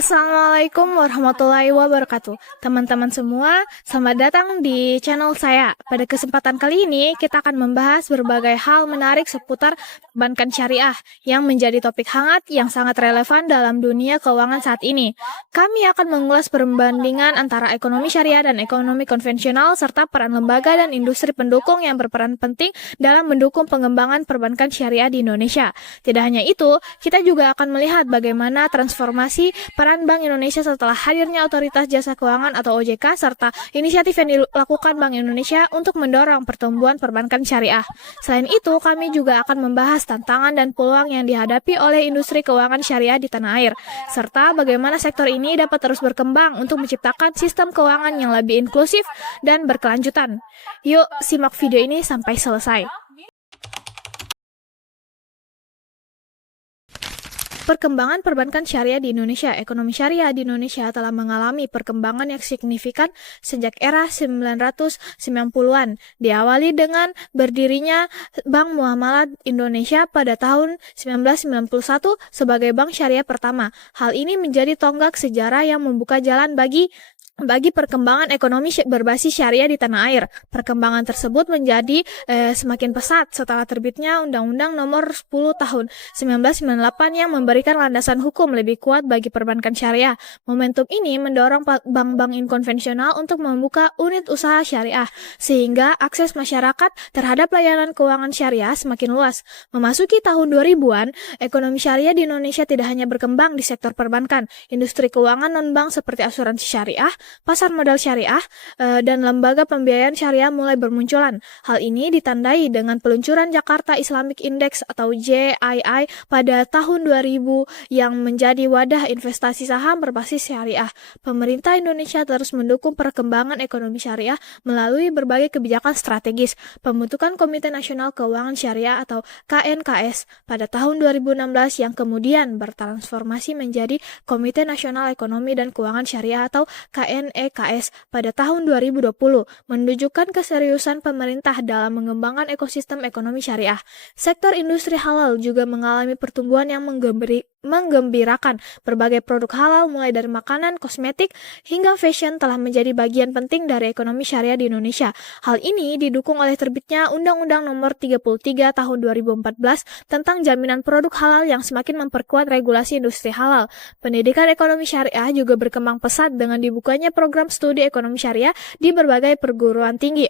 Assalamualaikum warahmatullahi wabarakatuh. Teman-teman semua, selamat datang di channel saya. Pada kesempatan kali ini, kita akan membahas berbagai hal menarik seputar perbankan syariah yang menjadi topik hangat yang sangat relevan dalam dunia keuangan saat ini. Kami akan mengulas perbandingan antara ekonomi syariah dan ekonomi konvensional serta peran lembaga dan industri pendukung yang berperan penting dalam mendukung pengembangan perbankan syariah di Indonesia. Tidak hanya itu, kita juga akan melihat bagaimana transformasi peran Bank Indonesia setelah hadirnya Otoritas Jasa Keuangan atau OJK serta inisiatif yang dilakukan Bank Indonesia untuk mendorong pertumbuhan perbankan syariah. Selain itu, kami juga akan membahas tantangan dan peluang yang dihadapi oleh industri keuangan syariah di tanah air, serta bagaimana sektor ini dapat terus berkembang untuk menciptakan sistem keuangan yang lebih inklusif dan berkelanjutan. Yuk, simak video ini sampai selesai. Perkembangan perbankan syariah di Indonesia. Ekonomi syariah di Indonesia telah mengalami perkembangan yang signifikan sejak era 1990-an. Diawali dengan berdirinya Bank Muamalat Indonesia pada tahun 1991 sebagai bank syariah pertama. Hal ini menjadi tonggak sejarah yang membuka jalan bagi perkembangan ekonomi berbasis syariah di tanah air. Perkembangan tersebut menjadi semakin pesat setelah terbitnya Undang-Undang Nomor 10 Tahun 1998 yang memberikan landasan hukum lebih kuat bagi perbankan syariah. Momentum ini mendorong bank-bank konvensional untuk membuka unit usaha syariah, sehingga akses masyarakat terhadap layanan keuangan syariah semakin luas. Memasuki tahun 2000-an, ekonomi syariah di Indonesia tidak hanya berkembang di sektor perbankan, industri keuangan non-bank seperti asuransi syariah, pasar modal syariah, dan lembaga pembiayaan syariah mulai bermunculan. Hal ini ditandai dengan peluncuran Jakarta Islamic Index atau JII pada tahun 2000 yang menjadi wadah investasi saham berbasis syariah. Pemerintah Indonesia terus mendukung perkembangan ekonomi syariah melalui berbagai kebijakan strategis. Pembentukan Komite Nasional Keuangan Syariah atau KNKS pada tahun 2016 yang kemudian bertransformasi menjadi Komite Nasional Ekonomi dan Keuangan Syariah atau KNEKS pada tahun 2020 menunjukkan keseriusan pemerintah dalam mengembangkan ekosistem ekonomi syariah. Sektor industri halal juga mengalami pertumbuhan yang menggembirakan. Berbagai produk halal mulai dari makanan, kosmetik, hingga fashion telah menjadi bagian penting dari ekonomi syariah di Indonesia. Hal ini didukung oleh terbitnya Undang-Undang Nomor 33 Tahun 2014 tentang jaminan produk halal yang semakin memperkuat regulasi industri halal. Pendidikan ekonomi syariah juga berkembang pesat dengan dibukanya program studi ekonomi syariah di berbagai perguruan tinggi.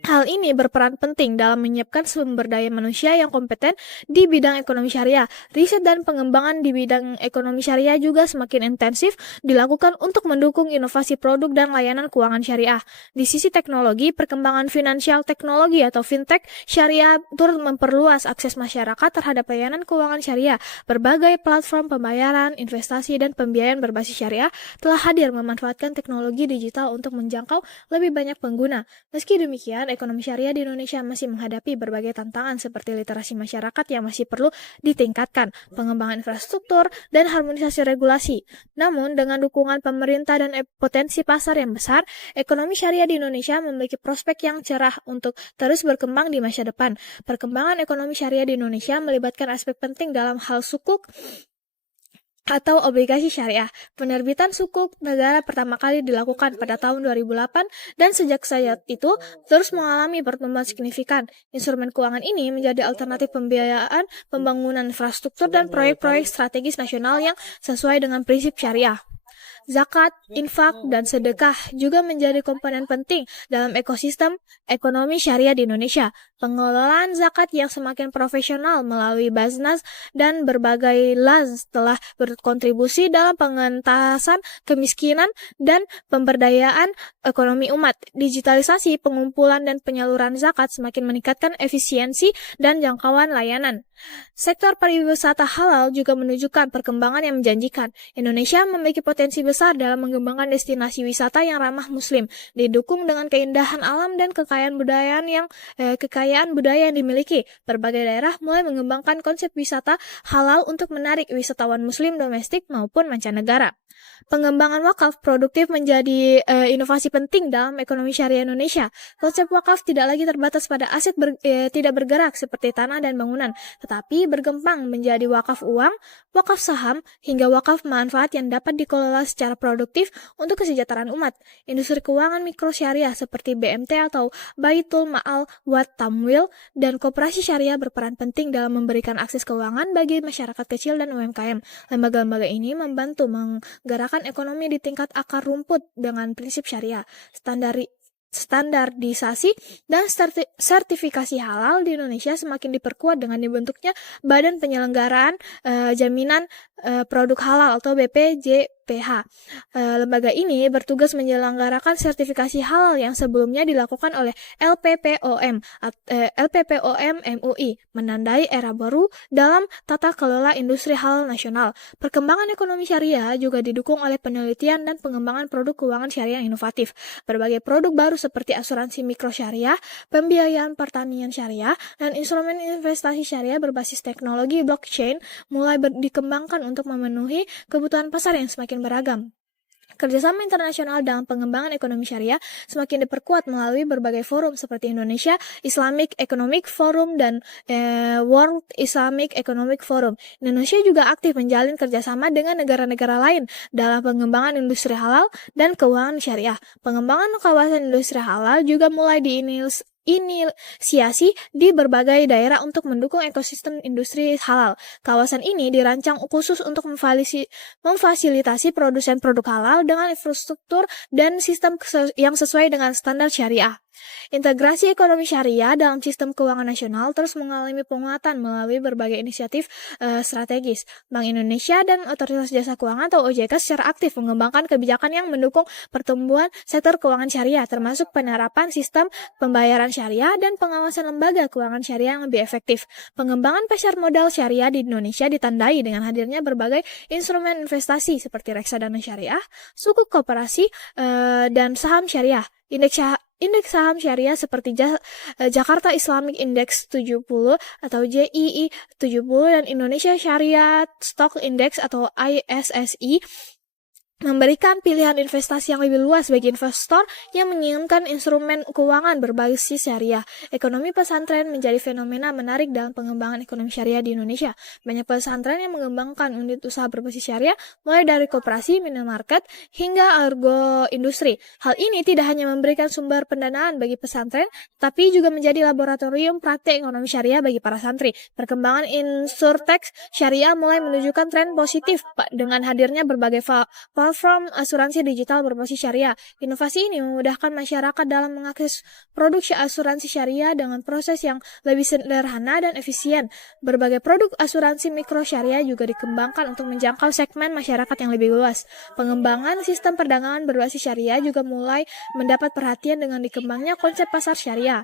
Hal ini berperan penting dalam menyiapkan sumber daya manusia yang kompeten di bidang ekonomi syariah. Riset dan pengembangan di bidang ekonomi syariah juga semakin intensif dilakukan untuk mendukung inovasi produk dan layanan keuangan syariah. Di sisi teknologi, perkembangan finansial teknologi atau fintech syariah turut memperluas akses masyarakat terhadap layanan keuangan syariah. Berbagai platform pembayaran, investasi, dan pembiayaan berbasis syariah telah hadir memanfaatkan teknologi digital untuk menjangkau lebih banyak pengguna. Meski demikian, ekonomi syariah di Indonesia masih menghadapi berbagai tantangan seperti literasi masyarakat yang masih perlu ditingkatkan, pengembangan infrastruktur, dan harmonisasi regulasi. Namun, dengan dukungan pemerintah dan potensi pasar yang besar, ekonomi syariah di Indonesia memiliki prospek yang cerah untuk terus berkembang di masa depan. Perkembangan ekonomi syariah di Indonesia melibatkan aspek penting dalam hal sukuk atau obligasi syariah. Penerbitan sukuk negara pertama kali dilakukan pada tahun 2008 dan sejak saat itu terus mengalami pertumbuhan signifikan. Instrumen keuangan ini menjadi alternatif pembiayaan pembangunan infrastruktur dan proyek-proyek strategis nasional yang sesuai dengan prinsip syariah. Zakat, infak, dan sedekah juga menjadi komponen penting dalam ekosistem ekonomi syariah di Indonesia. Pengelolaan zakat yang semakin profesional melalui Baznas dan berbagai LAS telah berkontribusi dalam pengentasan kemiskinan dan pemberdayaan ekonomi umat. Digitalisasi pengumpulan dan penyaluran zakat semakin meningkatkan efisiensi dan jangkauan layanan. Sektor pariwisata halal juga menunjukkan perkembangan yang menjanjikan. Indonesia memiliki potensi besar dalam mengembangkan destinasi wisata yang ramah Muslim, didukung dengan keindahan alam dan kekayaan kekayaan budaya yang dimiliki. Berbagai daerah mulai mengembangkan konsep wisata halal untuk menarik wisatawan muslim domestik maupun mancanegara. Pengembangan wakaf produktif menjadi inovasi penting dalam ekonomi syariah Indonesia. Konsep wakaf tidak lagi terbatas pada aset tidak bergerak seperti tanah dan bangunan, tetapi berkembang menjadi wakaf uang, wakaf saham, hingga wakaf manfaat yang dapat dikelola secara produktif untuk kesejahteraan umat. Industri keuangan mikro syariah seperti BMT atau Baitul Ma'al Wat Tamwil dan koperasi syariah berperan penting dalam memberikan akses keuangan bagi masyarakat kecil dan UMKM. Lembaga-lembaga ini membantu menggerakkan ekonomi di tingkat akar rumput dengan prinsip syariah, standarisasi dan sertifikasi halal di Indonesia semakin diperkuat dengan dibentuknya Badan Penyelenggaraan Jaminan Produk Halal atau BPJPH. Lembaga ini bertugas menyelenggarakan sertifikasi halal yang sebelumnya dilakukan oleh LPPOM MUI, menandai era baru dalam tata kelola industri halal nasional. Perkembangan ekonomi syariah juga didukung oleh penelitian dan pengembangan produk keuangan syariah yang inovatif. Berbagai produk baru seperti asuransi mikro syariah, pembiayaan pertanian syariah, dan instrumen investasi syariah berbasis teknologi blockchain mulai dikembangkan untuk memenuhi kebutuhan pasar yang semakin beragam. Kerjasama internasional dalam pengembangan ekonomi syariah semakin diperkuat melalui berbagai forum seperti Indonesia Islamic Economic Forum dan World Islamic Economic Forum. Indonesia juga aktif menjalin kerjasama dengan negara-negara lain dalam pengembangan industri halal dan keuangan syariah. Pengembangan kawasan industri halal juga mulai inisiasi di berbagai daerah untuk mendukung ekosistem industri halal. Kawasan ini dirancang khusus untuk memfasilitasi produsen produk halal dengan infrastruktur dan sistem yang sesuai dengan standar syariah. Integrasi ekonomi syariah dalam sistem keuangan nasional terus mengalami penguatan melalui berbagai inisiatif strategis. Bank Indonesia dan Otoritas Jasa Keuangan atau OJK secara aktif mengembangkan kebijakan yang mendukung pertumbuhan sektor keuangan syariah, termasuk penerapan sistem pembayaran syariah dan pengawasan lembaga keuangan syariah yang lebih efektif. Pengembangan pasar modal syariah di Indonesia ditandai dengan hadirnya berbagai instrumen investasi seperti reksadana syariah, sukuk koperasi, dan saham syariah. Indeks saham syariah seperti Jakarta Islamic Index 70 atau JII 70 dan Indonesia Syariah Stock Index atau ISSI memberikan pilihan investasi yang lebih luas bagi investor yang menginginkan instrumen keuangan berbasis syariah. Ekonomi pesantren menjadi fenomena menarik dalam pengembangan ekonomi syariah di Indonesia. Banyak pesantren yang mengembangkan unit usaha berbasis syariah, mulai dari koperasi, minimarket, hingga argo industri. Hal ini tidak hanya memberikan sumber pendanaan bagi pesantren, tapi juga menjadi laboratorium praktek ekonomi syariah bagi para santri. Perkembangan insurtech syariah mulai menunjukkan tren positif dengan hadirnya berbagai platform asuransi digital berbasis syariah. Inovasi ini memudahkan masyarakat dalam mengakses produk asuransi syariah dengan proses yang lebih sederhana dan efisien. Berbagai produk asuransi mikro syariah juga dikembangkan untuk menjangkau segmen masyarakat yang lebih luas. Pengembangan sistem perdagangan berbasis syariah juga mulai mendapat perhatian dengan dikembangnya konsep pasar syariah.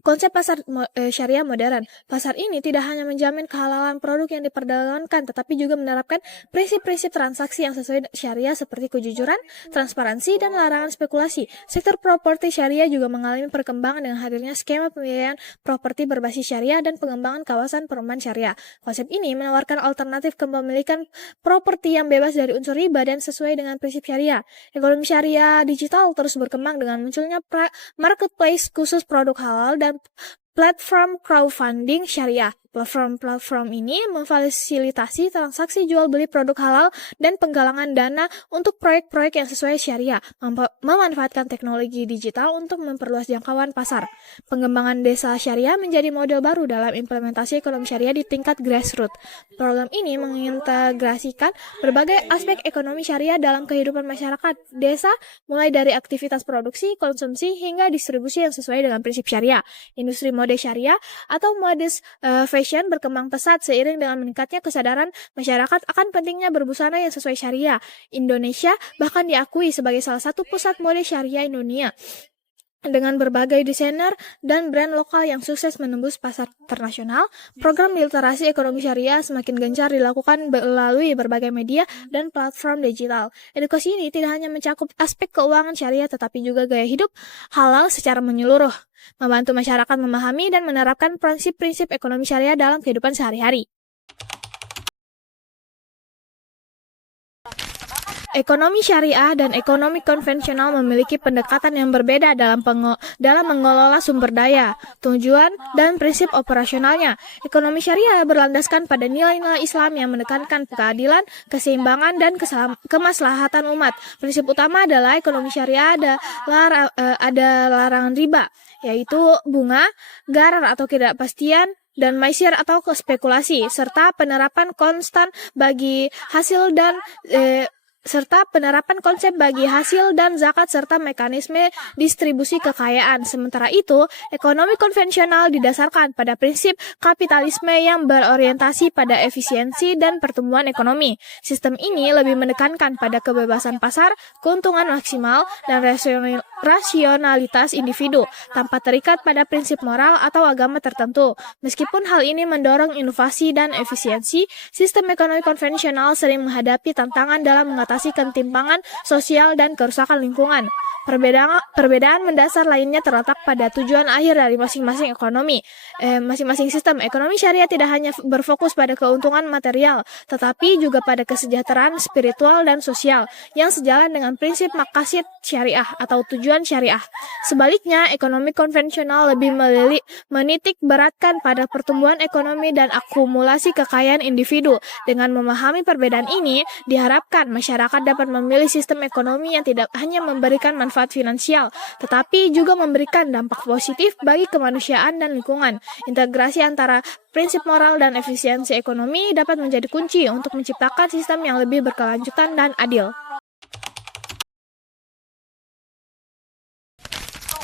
Konsep pasar syariah modern. Pasar ini tidak hanya menjamin kehalalan produk yang diperdagangkan, tetapi juga menerapkan prinsip-prinsip transaksi yang sesuai syariah seperti kejujuran, transparansi, dan larangan spekulasi. Sektor properti syariah juga mengalami perkembangan dengan hadirnya skema pembiayaan properti berbasis syariah dan pengembangan kawasan perumahan syariah. Konsep ini menawarkan alternatif kepemilikan properti yang bebas dari unsur riba dan sesuai dengan prinsip syariah. Ekonomi syariah digital terus berkembang dengan munculnya marketplace khusus produk halal dan platform crowdfunding syariah. Platform ini memfasilitasi transaksi jual beli produk halal dan penggalangan dana untuk proyek-proyek yang sesuai syariah, memanfaatkan teknologi digital untuk memperluas jangkauan pasar. Pengembangan desa syariah menjadi model baru dalam implementasi ekonomi syariah di tingkat grassroots. Program ini mengintegrasikan berbagai aspek ekonomi syariah dalam kehidupan masyarakat desa, mulai dari aktivitas produksi, konsumsi, hingga distribusi yang sesuai dengan prinsip syariah. Industri mode syariah atau modest fashion berkembang pesat seiring dengan meningkatnya kesadaran masyarakat akan pentingnya berbusana yang sesuai syariah. Indonesia bahkan diakui sebagai salah satu pusat mode syariah dunia. Dengan berbagai desainer dan brand lokal yang sukses menembus pasar internasional, program literasi ekonomi syariah semakin gencar dilakukan melalui berbagai media dan platform digital. Edukasi ini tidak hanya mencakup aspek keuangan syariah tetapi juga gaya hidup halal secara menyeluruh, membantu masyarakat memahami dan menerapkan prinsip-prinsip ekonomi syariah dalam kehidupan sehari-hari. Ekonomi syariah dan ekonomi konvensional memiliki pendekatan yang berbeda dalam mengelola sumber daya, tujuan, dan prinsip operasionalnya. Ekonomi syariah berlandaskan pada nilai-nilai Islam yang menekankan keadilan, keseimbangan, dan kemaslahatan umat. Prinsip utama adalah ekonomi syariah ada larangan riba, yaitu bunga, gharar atau ketidakpastian, dan maisir atau spekulasi, serta penerapan konsep bagi hasil dan zakat serta mekanisme distribusi kekayaan. Sementara itu, ekonomi konvensional didasarkan pada prinsip kapitalisme yang berorientasi pada efisiensi dan pertumbuhan ekonomi. Sistem ini lebih menekankan pada kebebasan pasar, keuntungan maksimal, dan rasionalitas individu, tanpa terikat pada prinsip moral atau agama tertentu. Meskipun hal ini mendorong inovasi dan efisiensi, sistem ekonomi konvensional sering menghadapi tantangan dalam mengatasi ketimpangan sosial dan kerusakan lingkungan. Perbedaan mendasar lainnya terletak pada tujuan akhir dari masing-masing sistem. Ekonomi syariah tidak hanya berfokus pada keuntungan material, tetapi juga pada kesejahteraan spiritual dan sosial yang sejalan dengan prinsip maqasid syariah atau tujuan syariah. Sebaliknya, ekonomi konvensional lebih menitik beratkan pada pertumbuhan ekonomi dan akumulasi kekayaan individu. Dengan memahami perbedaan ini, diharapkan masyarakat dapat memilih sistem ekonomi yang tidak hanya memberikan manfaat finansial, tetapi juga memberikan dampak positif bagi kemanusiaan dan lingkungan. Integrasi antara prinsip moral dan efisiensi ekonomi dapat menjadi kunci untuk menciptakan sistem yang lebih berkelanjutan dan adil.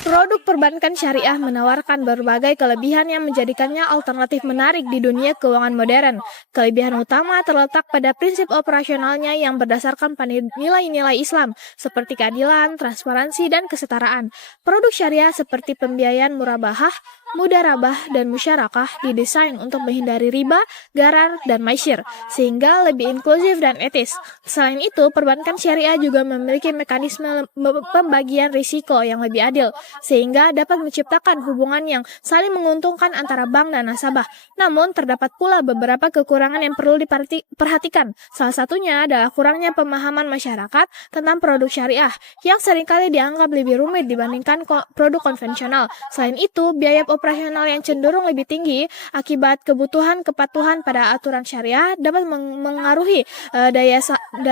Produk perbankan syariah menawarkan berbagai kelebihan yang menjadikannya alternatif menarik di dunia keuangan modern. Kelebihan utama terletak pada prinsip operasionalnya yang berdasarkan pada nilai-nilai Islam, seperti keadilan, transparansi, dan kesetaraan. Produk syariah seperti pembiayaan murabahah, mudarabah, dan musyarakah didesain untuk menghindari riba, gharar, dan maisir, sehingga lebih inklusif dan etis. Selain itu, perbankan syariah juga memiliki mekanisme pembagian risiko yang lebih adil, sehingga dapat menciptakan hubungan yang saling menguntungkan antara bank dan nasabah. Namun, terdapat pula beberapa kekurangan yang perlu diperhatikan. Salah satunya adalah kurangnya pemahaman masyarakat tentang produk syariah, yang seringkali dianggap lebih rumit dibandingkan produk konvensional. Selain itu, biaya operasional yang cenderung lebih tinggi akibat kebutuhan kepatuhan pada aturan syariah dapat mengaruhi daya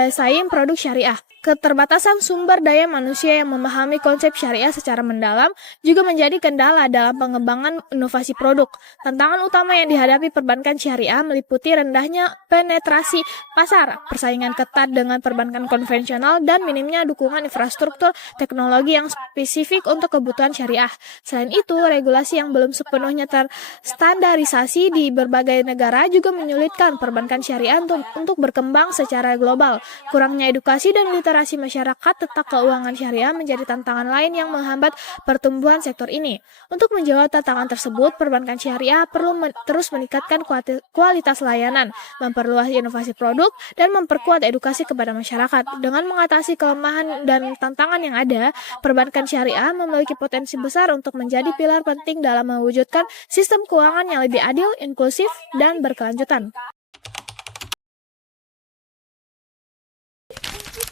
saing produk syariah. Keterbatasan sumber daya manusia yang memahami konsep syariah secara mendalam juga menjadi kendala dalam pengembangan inovasi produk. Tantangan utama yang dihadapi perbankan syariah meliputi rendahnya penetrasi pasar, persaingan ketat dengan perbankan konvensional, dan minimnya dukungan infrastruktur teknologi yang spesifik untuk kebutuhan syariah. Selain itu, regulasi yang belum sepenuhnya terstandarisasi di berbagai negara juga menyulitkan perbankan syariah untuk berkembang secara global. Kurangnya edukasi dan literasi masyarakat tentang keuangan syariah menjadi tantangan lain yang menghambat pertumbuhan sektor ini. Untuk menjawab tantangan tersebut, perbankan syariah perlu terus meningkatkan kualitas layanan, memperluas inovasi produk, dan memperkuat edukasi kepada masyarakat. Dengan mengatasi kelemahan dan tantangan yang ada, perbankan syariah memiliki potensi besar untuk menjadi pilar penting dalam mewujudkan sistem keuangan yang lebih adil, inklusif, dan berkelanjutan.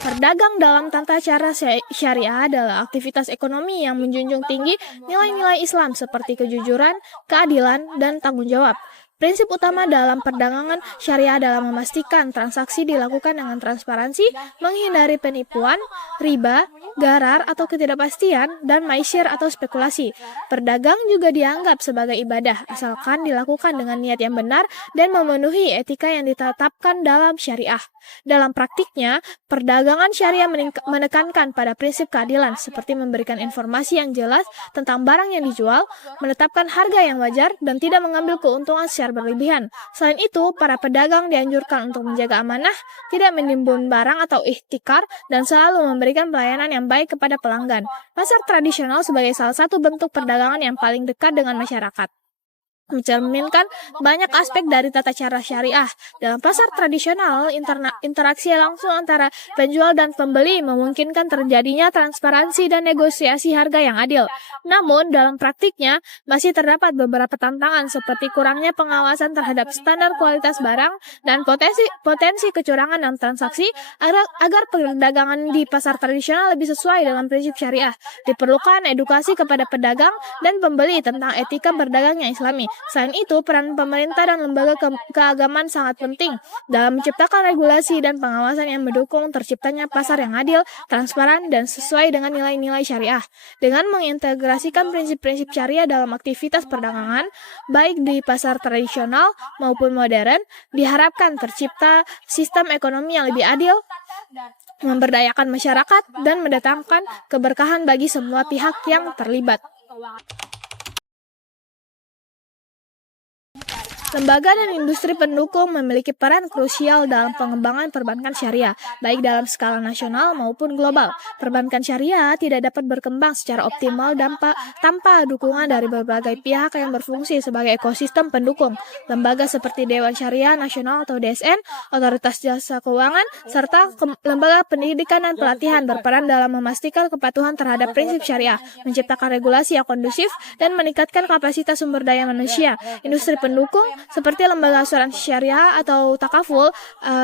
Berdagang dalam tata cara syariah adalah aktivitas ekonomi yang menjunjung tinggi nilai-nilai Islam seperti kejujuran, keadilan, dan tanggung jawab. Prinsip utama dalam perdagangan syariah adalah memastikan transaksi dilakukan dengan transparansi, menghindari penipuan, riba, gharar atau ketidakpastian, dan maisir atau spekulasi. Perdagang juga dianggap sebagai ibadah, asalkan dilakukan dengan niat yang benar dan memenuhi etika yang ditetapkan dalam syariah. Dalam praktiknya, perdagangan syariah menekankan pada prinsip keadilan, seperti memberikan informasi yang jelas tentang barang yang dijual, menetapkan harga yang wajar, dan tidak mengambil keuntungan secara berlebihan. Selain itu, para pedagang dianjurkan untuk menjaga amanah, tidak menimbun barang atau ihtikar, dan selalu memberikan pelayanan yang yang baik kepada pelanggan. Pasar tradisional sebagai salah satu bentuk perdagangan yang paling dekat dengan masyarakat, mencerminkan banyak aspek dari tata cara syariah. Dalam pasar tradisional, interaksi langsung antara penjual dan pembeli memungkinkan terjadinya transparansi dan negosiasi harga yang adil. Namun, dalam praktiknya, masih terdapat beberapa tantangan seperti kurangnya pengawasan terhadap standar kualitas barang dan potensi kecurangan dalam transaksi. Agar perdagangan di pasar tradisional lebih sesuai dengan prinsip syariah, diperlukan edukasi kepada pedagang dan pembeli tentang etika berdagang yang islami. Selain itu, peran pemerintah dan lembaga keagamaan sangat penting dalam menciptakan regulasi dan pengawasan yang mendukung terciptanya pasar yang adil, transparan, dan sesuai dengan nilai-nilai syariah. Dengan mengintegrasikan prinsip-prinsip syariah dalam aktivitas perdagangan, baik di pasar tradisional maupun modern, diharapkan tercipta sistem ekonomi yang lebih adil, memberdayakan masyarakat, dan mendatangkan keberkahan bagi semua pihak yang terlibat. Lembaga dan industri pendukung memiliki peran krusial dalam pengembangan perbankan syariah, baik dalam skala nasional maupun global. Perbankan syariah tidak dapat berkembang secara optimal tanpa dukungan dari berbagai pihak yang berfungsi sebagai ekosistem pendukung. Lembaga seperti Dewan Syariah Nasional atau DSN, Otoritas Jasa Keuangan, serta lembaga pendidikan dan pelatihan berperan dalam memastikan kepatuhan terhadap prinsip syariah, menciptakan regulasi yang kondusif, dan meningkatkan kapasitas sumber daya manusia. Industri pendukung seperti lembaga asuransi syariah atau takaful,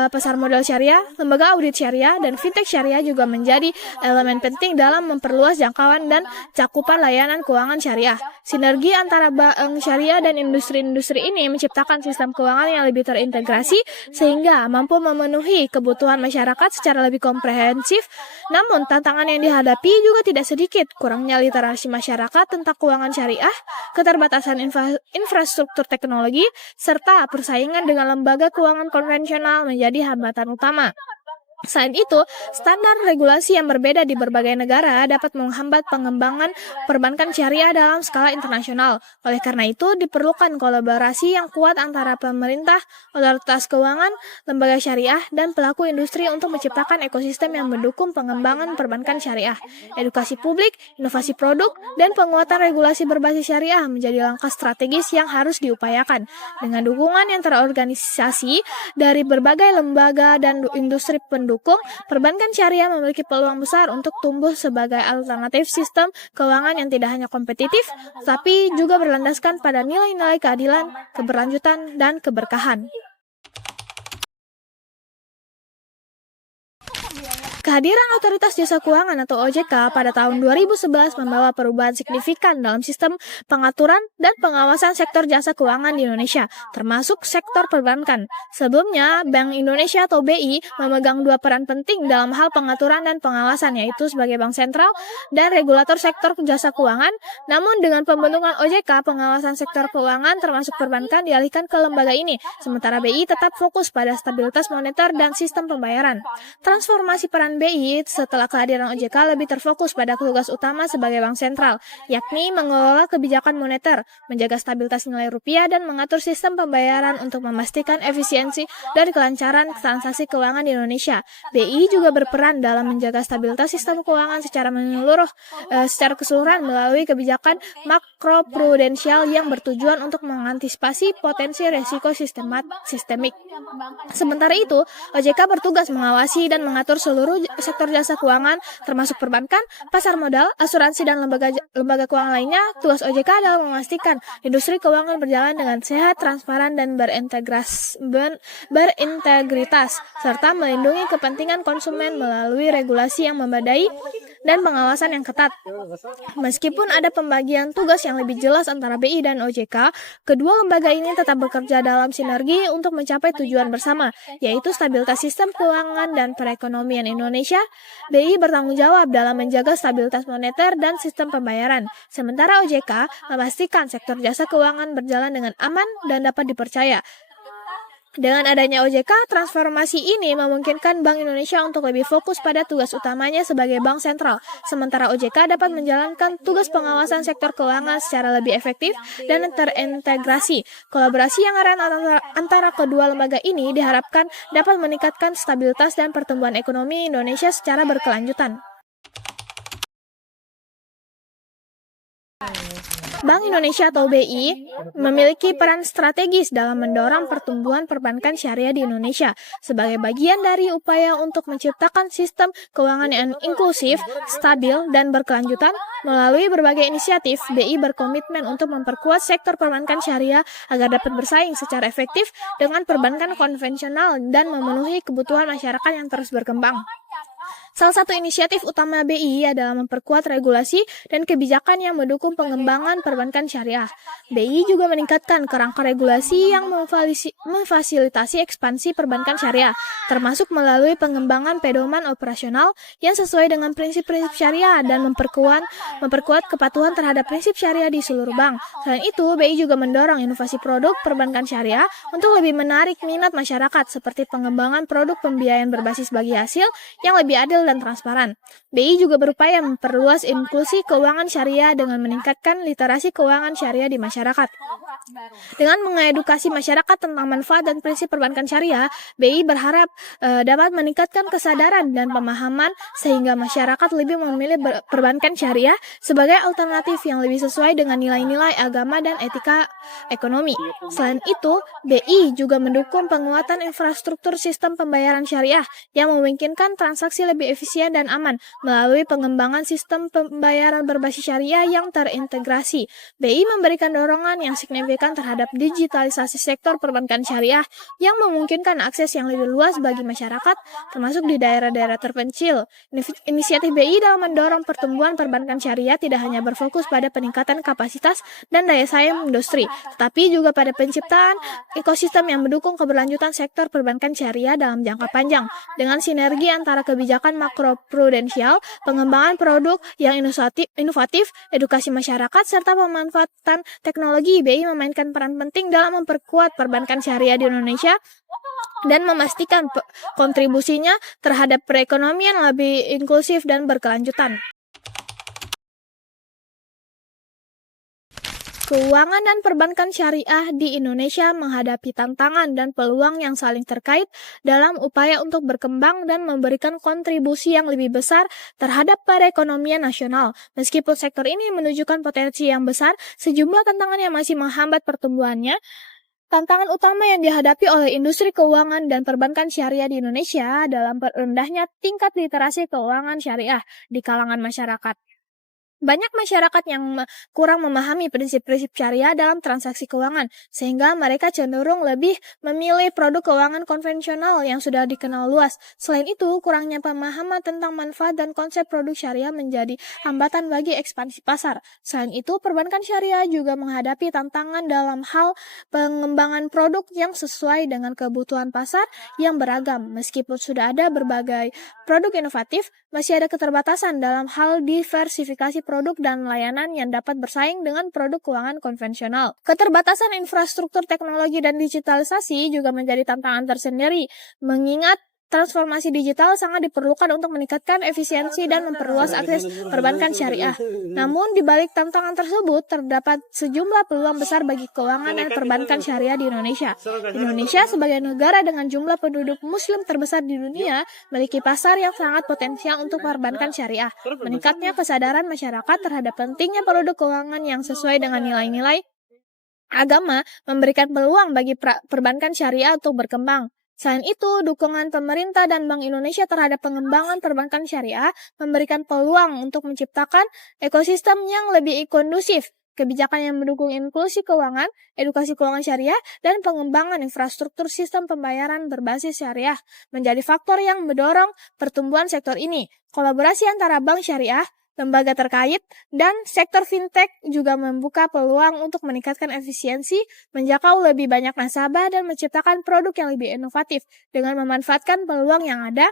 pasar modal syariah, lembaga audit syariah, dan fintech syariah juga menjadi elemen penting dalam memperluas jangkauan dan cakupan layanan keuangan syariah. Sinergi antara bank syariah dan industri-industri ini menciptakan sistem keuangan yang lebih terintegrasi sehingga mampu memenuhi kebutuhan masyarakat secara lebih komprehensif. Namun, tantangan yang dihadapi juga tidak sedikit: kurangnya literasi masyarakat tentang keuangan syariah, keterbatasan infrastruktur teknologi, serta persaingan dengan lembaga keuangan konvensional menjadi hambatan utama. Selain itu, standar regulasi yang berbeda di berbagai negara dapat menghambat pengembangan perbankan syariah dalam skala internasional. Oleh karena itu, diperlukan kolaborasi yang kuat antara pemerintah, otoritas keuangan, lembaga syariah, dan pelaku industri untuk menciptakan ekosistem yang mendukung pengembangan perbankan syariah. Edukasi publik, inovasi produk, dan penguatan regulasi berbasis syariah menjadi langkah strategis yang harus diupayakan. Dengan dukungan yang terorganisasi dari berbagai lembaga dan industri pendukung, perbankan syariah memiliki peluang besar untuk tumbuh sebagai alternatif sistem keuangan yang tidak hanya kompetitif, tapi juga berlandaskan pada nilai-nilai keadilan, keberlanjutan, dan keberkahan. Kehadiran Otoritas Jasa Keuangan atau OJK pada tahun 2011 membawa perubahan signifikan dalam sistem pengaturan dan pengawasan sektor jasa keuangan di Indonesia, termasuk sektor perbankan. Sebelumnya, Bank Indonesia atau BI memegang dua peran penting dalam hal pengaturan dan pengawasan, yaitu sebagai bank sentral dan regulator sektor jasa keuangan. Namun, dengan pembentukan OJK, pengawasan sektor keuangan termasuk perbankan dialihkan ke lembaga ini, sementara BI tetap fokus pada stabilitas moneter dan sistem pembayaran. Transformasi peran BI setelah kehadiran OJK lebih terfokus pada tugas utama sebagai bank sentral, yakni mengelola kebijakan moneter, menjaga stabilitas nilai rupiah, dan mengatur sistem pembayaran untuk memastikan efisiensi dan kelancaran transaksi keuangan di Indonesia. BI juga berperan dalam menjaga stabilitas sistem keuangan secara keseluruhan melalui kebijakan makroprudensial yang bertujuan untuk mengantisipasi potensi risiko sistemik. Sementara itu, OJK bertugas mengawasi dan mengatur seluruh sektor jasa keuangan, termasuk perbankan, pasar modal, asuransi, dan lembaga keuangan lainnya. Tugas OJK adalah memastikan industri keuangan berjalan dengan sehat, transparan, dan berintegritas, serta melindungi kepentingan konsumen melalui regulasi yang memadai dan pengawasan yang ketat. Meskipun ada pembagian tugas yang lebih jelas antara BI dan OJK, kedua lembaga ini tetap bekerja dalam sinergi untuk mencapai tujuan bersama, yaitu stabilitas sistem keuangan dan perekonomian Indonesia. BI bertanggung jawab dalam menjaga stabilitas moneter dan sistem pembayaran, sementara OJK memastikan sektor jasa keuangan berjalan dengan aman dan dapat dipercaya. Dengan adanya OJK, transformasi ini memungkinkan Bank Indonesia untuk lebih fokus pada tugas utamanya sebagai bank sentral, sementara OJK dapat menjalankan tugas pengawasan sektor keuangan secara lebih efektif dan terintegrasi. Kolaborasi yang erat antara kedua lembaga ini diharapkan dapat meningkatkan stabilitas dan pertumbuhan ekonomi Indonesia secara berkelanjutan. Bank Indonesia atau BI memiliki peran strategis dalam mendorong pertumbuhan perbankan syariah di Indonesia sebagai bagian dari upaya untuk menciptakan sistem keuangan yang inklusif, stabil, dan berkelanjutan. Melalui berbagai inisiatif, BI berkomitmen untuk memperkuat sektor perbankan syariah agar dapat bersaing secara efektif dengan perbankan konvensional dan memenuhi kebutuhan masyarakat yang terus berkembang. Salah satu inisiatif utama BI adalah memperkuat regulasi dan kebijakan yang mendukung pengembangan perbankan syariah. BI juga meningkatkan kerangka regulasi yang memfasilitasi ekspansi perbankan syariah, termasuk melalui pengembangan pedoman operasional yang sesuai dengan prinsip-prinsip syariah dan memperkuat kepatuhan terhadap prinsip syariah di seluruh bank. Selain itu, BI juga mendorong inovasi produk perbankan syariah untuk lebih menarik minat masyarakat, seperti pengembangan produk pembiayaan berbasis bagi hasil yang lebih adil dan transparan. BI juga berupaya memperluas inklusi keuangan syariah dengan meningkatkan literasi keuangan syariah di masyarakat. Dengan mengedukasi masyarakat tentang manfaat dan prinsip perbankan syariah, BI berharap dapat meningkatkan kesadaran dan pemahaman sehingga masyarakat lebih memilih perbankan syariah sebagai alternatif yang lebih sesuai dengan nilai-nilai agama dan etika ekonomi. Selain itu, BI juga mendukung penguatan infrastruktur sistem pembayaran syariah yang memungkinkan transaksi lebih efisien dan aman melalui pengembangan sistem pembayaran berbasis syariah yang terintegrasi. BI memberikan dorongan yang signifikan terhadap digitalisasi sektor perbankan syariah yang memungkinkan akses yang lebih luas bagi masyarakat, termasuk di daerah-daerah terpencil. Inisiatif BI dalam mendorong pertumbuhan perbankan syariah tidak hanya berfokus pada peningkatan kapasitas dan daya saing industri, tetapi juga pada penciptaan ekosistem yang mendukung keberlanjutan sektor perbankan syariah dalam jangka panjang. Dengan sinergi antara kebijakan makroprudensial, pengembangan produk yang inovatif, edukasi masyarakat, serta pemanfaatan teknologi, BI memainkan peran penting dalam memperkuat perbankan syariah di Indonesia dan memastikan kontribusinya terhadap perekonomian lebih inklusif dan berkelanjutan. Keuangan dan perbankan syariah di Indonesia menghadapi tantangan dan peluang yang saling terkait dalam upaya untuk berkembang dan memberikan kontribusi yang lebih besar terhadap perekonomian nasional. Meskipun sektor ini menunjukkan potensi yang besar, sejumlah tantangan yang masih menghambat pertumbuhannya. Tantangan utama yang dihadapi oleh industri keuangan dan perbankan syariah di Indonesia dalam rendahnya tingkat literasi keuangan syariah di kalangan masyarakat. Banyak masyarakat yang kurang memahami prinsip-prinsip syariah dalam transaksi keuangan, sehingga mereka cenderung lebih memilih produk keuangan konvensional yang sudah dikenal luas. Selain itu, kurangnya pemahaman tentang manfaat dan konsep produk syariah menjadi hambatan bagi ekspansi pasar. Selain itu, perbankan syariah juga menghadapi tantangan dalam hal pengembangan produk yang sesuai dengan kebutuhan pasar yang beragam. Meskipun sudah ada berbagai produk inovatif, masih ada keterbatasan dalam hal diversifikasi produk dan layanan yang dapat bersaing dengan produk keuangan konvensional. Keterbatasan infrastruktur teknologi dan digitalisasi juga menjadi tantangan tersendiri, mengingat transformasi digital sangat diperlukan untuk meningkatkan efisiensi dan memperluas akses perbankan syariah. Namun, di balik tantangan tersebut, terdapat sejumlah peluang besar bagi keuangan dan perbankan syariah di Indonesia. Indonesia sebagai negara dengan jumlah penduduk muslim terbesar di dunia, memiliki pasar yang sangat potensial untuk perbankan syariah. Meningkatnya kesadaran masyarakat terhadap pentingnya produk keuangan yang sesuai dengan nilai-nilai agama memberikan peluang bagi perbankan syariah untuk berkembang. Selain itu, dukungan pemerintah dan Bank Indonesia terhadap pengembangan perbankan syariah memberikan peluang untuk menciptakan ekosistem yang lebih kondusif. Kebijakan yang mendukung inklusi keuangan, edukasi keuangan syariah, dan pengembangan infrastruktur sistem pembayaran berbasis syariah menjadi faktor yang mendorong pertumbuhan sektor ini. Kolaborasi antara bank syariah, lembaga terkait, dan sektor fintech juga membuka peluang untuk meningkatkan efisiensi, menjangkau lebih banyak nasabah, dan menciptakan produk yang lebih inovatif. Dengan memanfaatkan peluang yang ada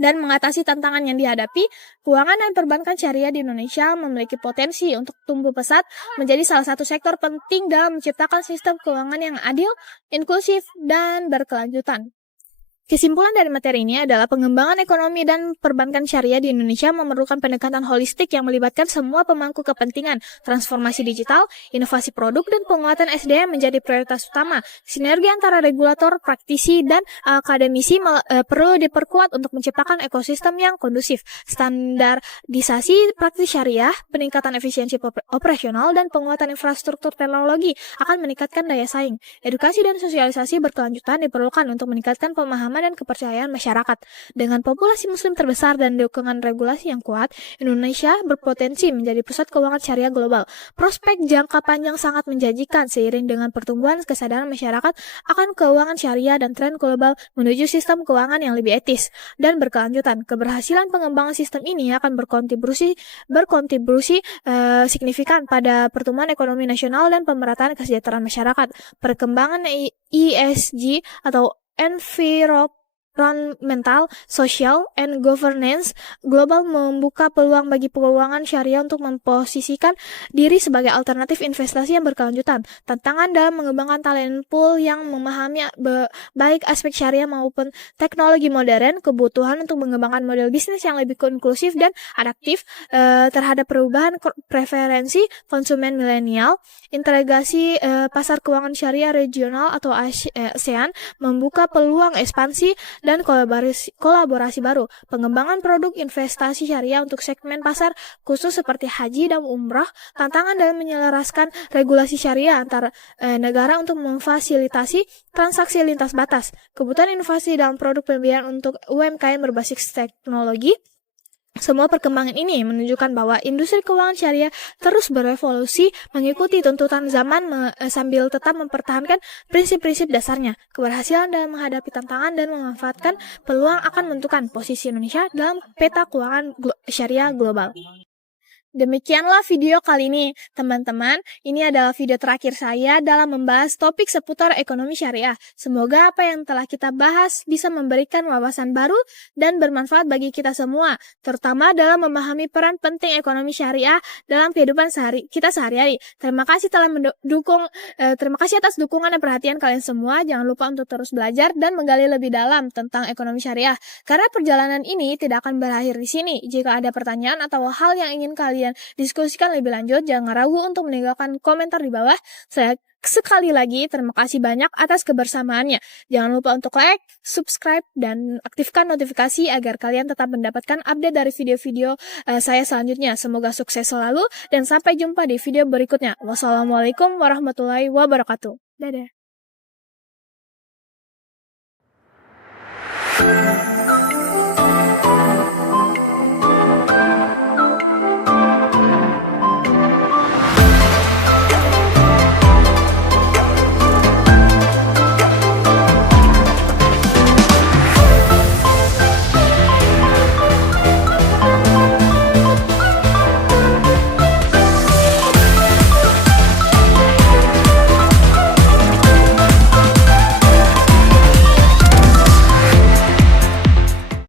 dan mengatasi tantangan yang dihadapi, keuangan dan perbankan syariah di Indonesia memiliki potensi untuk tumbuh pesat menjadi salah satu sektor penting dalam menciptakan sistem keuangan yang adil, inklusif, dan berkelanjutan. Kesimpulan dari materi ini adalah pengembangan ekonomi dan perbankan syariah di Indonesia memerlukan pendekatan holistik yang melibatkan semua pemangku kepentingan. Transformasi digital, inovasi produk, dan penguatan SDM menjadi prioritas utama. Sinergi antara regulator, praktisi, dan akademisi perlu diperkuat untuk menciptakan ekosistem yang kondusif. Standarisasi praktis syariah, peningkatan efisiensi operasional, dan penguatan infrastruktur teknologi akan meningkatkan daya saing. Edukasi dan sosialisasi berkelanjutan diperlukan untuk meningkatkan pemahaman dan kepercayaan masyarakat. Dengan populasi muslim terbesar dan dukungan regulasi yang kuat, Indonesia berpotensi menjadi pusat keuangan syariah global. Prospek jangka panjang sangat menjanjikan seiring dengan pertumbuhan kesadaran masyarakat akan keuangan syariah dan tren global menuju sistem keuangan yang lebih etis dan berkelanjutan. Keberhasilan pengembangan sistem ini akan berkontribusi signifikan pada pertumbuhan ekonomi nasional dan pemerataan kesejahteraan masyarakat. Perkembangan ESG atau environmental, social, and governance global membuka peluang bagi keuangan syariah untuk memposisikan diri sebagai alternatif investasi yang berkelanjutan. Tantangan dalam mengembangkan talent pool yang memahami baik aspek syariah maupun teknologi modern, kebutuhan untuk mengembangkan model bisnis yang lebih inklusif dan adaptif terhadap perubahan preferensi konsumen milenial, integrasi pasar keuangan syariah regional atau ASEAN membuka peluang ekspansi dan kolaborasi baru. Pengembangan produk investasi syariah untuk segmen pasar khusus seperti haji dan umrah, tantangan dalam menyelaraskan regulasi syariah antar negara untuk memfasilitasi transaksi lintas batas, kebutuhan inovasi dalam produk pembiayaan untuk UMKM berbasis teknologi. Semua perkembangan ini menunjukkan bahwa industri keuangan syariah terus berevolusi mengikuti tuntutan zaman sambil tetap mempertahankan prinsip-prinsip dasarnya. Keberhasilan dalam menghadapi tantangan dan memanfaatkan peluang akan menentukan posisi Indonesia dalam peta keuangan syariah global. Demikianlah video kali ini, teman-teman. Ini adalah video terakhir saya dalam membahas topik seputar ekonomi syariah. Semoga apa yang telah kita bahas bisa memberikan wawasan baru dan bermanfaat bagi kita semua, terutama dalam memahami peran penting ekonomi syariah dalam kehidupan kita sehari-hari. Terima kasih terima kasih atas dukungan dan perhatian kalian semua. Jangan lupa untuk terus belajar dan menggali lebih dalam tentang ekonomi syariah, karena perjalanan ini tidak akan berakhir di sini. Jika ada pertanyaan atau hal yang ingin kalian diskusikan lebih lanjut, jangan ragu untuk meninggalkan komentar di bawah. Saya sekali lagi terima kasih banyak atas kebersamaannya. Jangan lupa untuk like, subscribe, dan aktifkan notifikasi agar kalian tetap mendapatkan update dari video-video saya selanjutnya. Semoga sukses selalu dan sampai jumpa di video berikutnya. Wassalamualaikum warahmatullahi wabarakatuh. Dadah.